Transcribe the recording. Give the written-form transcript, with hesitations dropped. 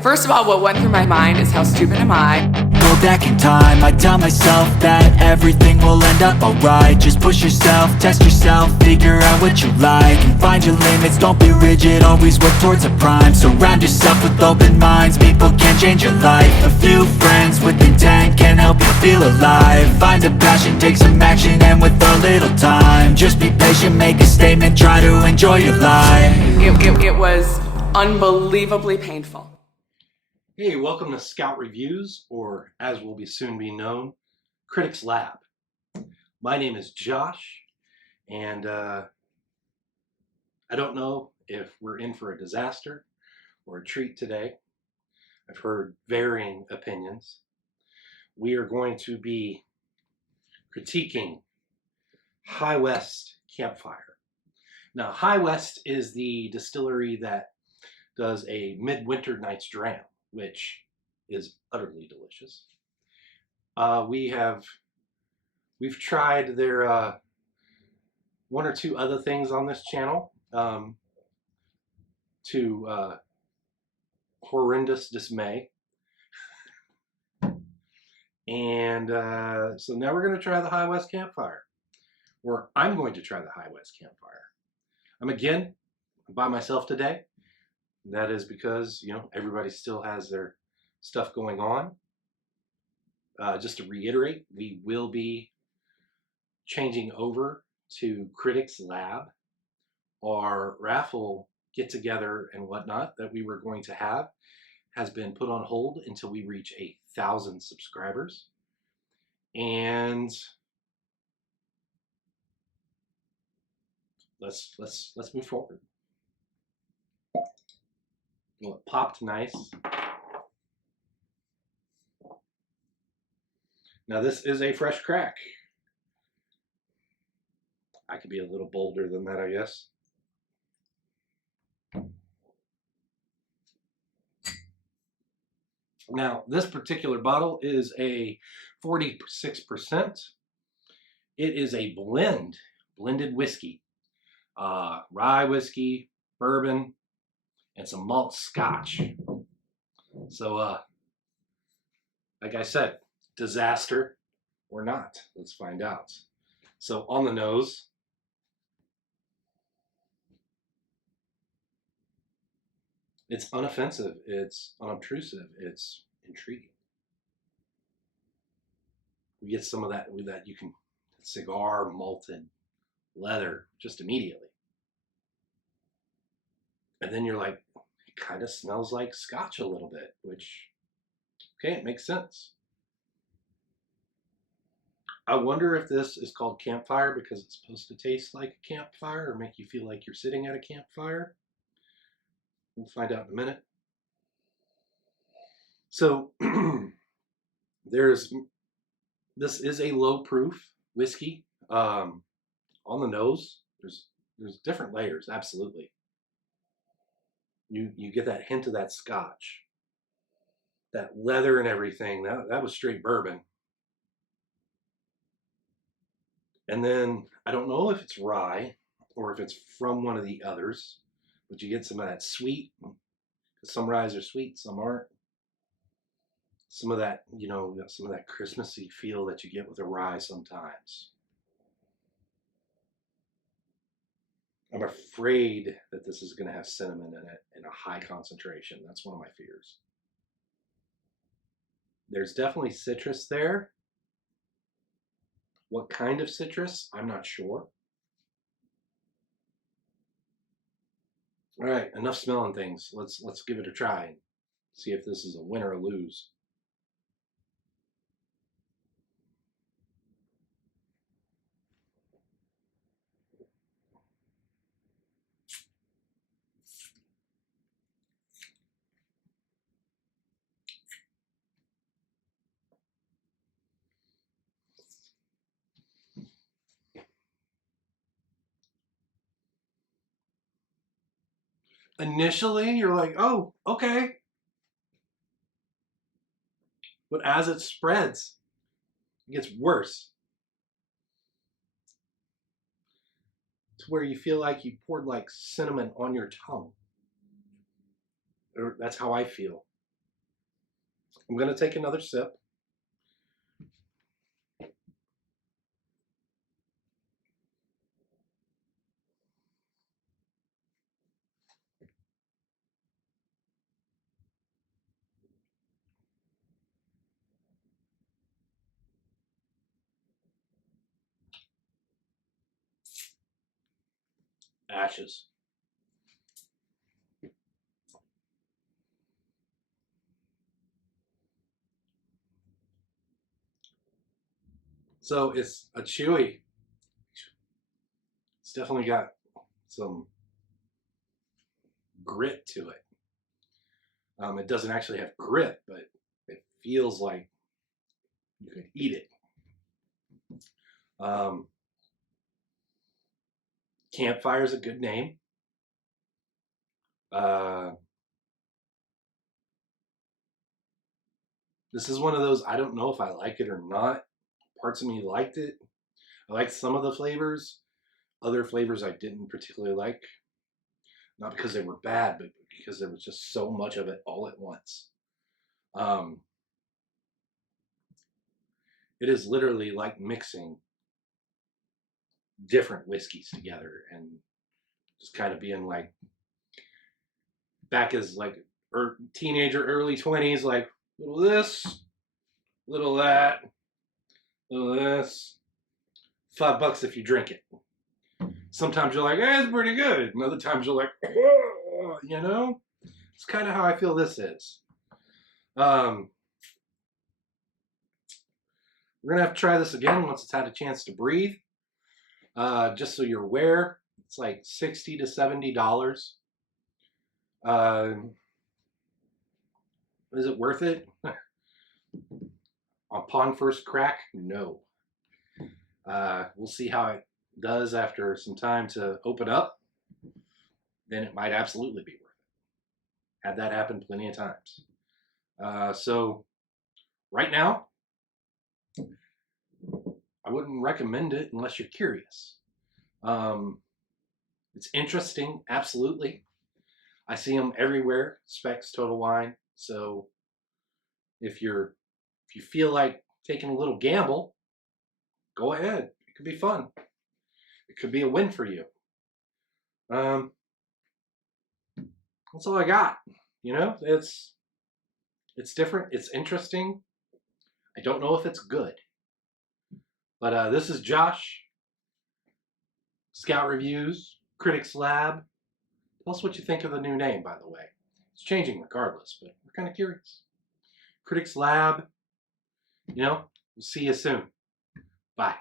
First of all, what went through my mind is how stupid am I? Go back in time, I tell myself that everything will end up alright. Just push yourself, test yourself, figure out what you like, and find your limits, don't be rigid, always work towards a prime. Surround yourself with open minds, people can change your life. A few friends with intent can help you feel alive. Find a passion, take some action, and with a little time, just be patient, make a statement, try to enjoy your life. It was unbelievably painful. Hey, welcome to Scout Reviews, or as will be soon be known, Critics Lab. My name is Josh, and I don't know if we're in for a disaster or a treat today. I've heard varying opinions. We are going to be critiquing High West Campfire. Now, High West is the distillery that does a midwinter night's dram, which is utterly delicious. We've tried their one or two other things on this channel to horrendous dismay. And so now we're going to try the High West Campfire, or I'm going to try the High West Campfire. I'm again by myself today. That is because, you know, everybody still has their stuff going on. Just to reiterate, we will be changing over to Critics Lab. Our raffle get-together and whatnot that we were going to have has been put on hold until we reach 1,000 subscribers. And let's move forward. Well, it popped nice. Now this is a fresh crack. I could be a little bolder than that, I guess. Now this particular bottle is a 46%. It is a blended whiskey. Rye whiskey, bourbon, and some malt Scotch. So, like I said, disaster or not, let's find out. So on the nose, it's unoffensive, it's unobtrusive, it's intriguing. We get some of that with that cigar malted leather just immediately. And then you're like, it kind of smells like Scotch a little bit, which, okay, it makes sense. I wonder if this is called Campfire because it's supposed to taste like a campfire or make you feel like you're sitting at a campfire. We'll find out in a minute. So, this is a low proof whiskey. On the nose, there's different layers, absolutely. You get that hint of that Scotch, that leather and everything. That was straight bourbon. And then I don't know if it's rye or if it's from one of the others, but you get some of that sweet. Some ryes are sweet, some aren't. Some of that, you know, some of that Christmassy feel that you get with a rye sometimes. I'm afraid that this is going to have cinnamon in it in a high concentration. That's one of my fears. There's definitely citrus there. What kind of citrus? I'm not sure. All right, enough smelling things. Let's give it a try and see if this is a win or a lose. Initially, you're like, oh, okay. But as it spreads, it gets worse. To where you feel like you poured like cinnamon on your tongue. Or that's how I feel. I'm going to take another sip. Ashes. So it's a chewy. It's definitely got some grit to it. It doesn't actually have grit, but it feels like you could eat it. Campfire is a good name. This is one of those, I don't know if I like it or not. Parts of me liked it. I liked some of the flavors. Other flavors I didn't particularly like. Not because they were bad, but because there was just so much of it all at once. It is literally like mixing different whiskeys together and just kind of being like, back as like teenager, early 20s, like little this, little that, little this. $5 if you drink it. Sometimes you're like, it's pretty good. And other times you're like, oh, you know? It's kind of how I feel this is. We're going to have to try this again once it's had a chance to breathe. Just so you're aware, it's like $60 to $70. Is it worth it? Upon first crack, no. We'll see how it does after some time to open up. Then it might absolutely be worth it. Had that happen plenty of times. So right now, I wouldn't recommend it unless you're curious. It's interesting, absolutely. I see them everywhere. Specs Total Wine. So if you feel like taking a little gamble, go ahead. It could be fun. It could be a win for you. That's all I got. You know, it's different. It's interesting. I don't know if it's good. But this is Josh. Scout Reviews, Critics Lab. Tell us what you think of the new name, by the way. It's changing regardless, but we're kind of curious. Critics Lab. You know, we'll see you soon. Bye.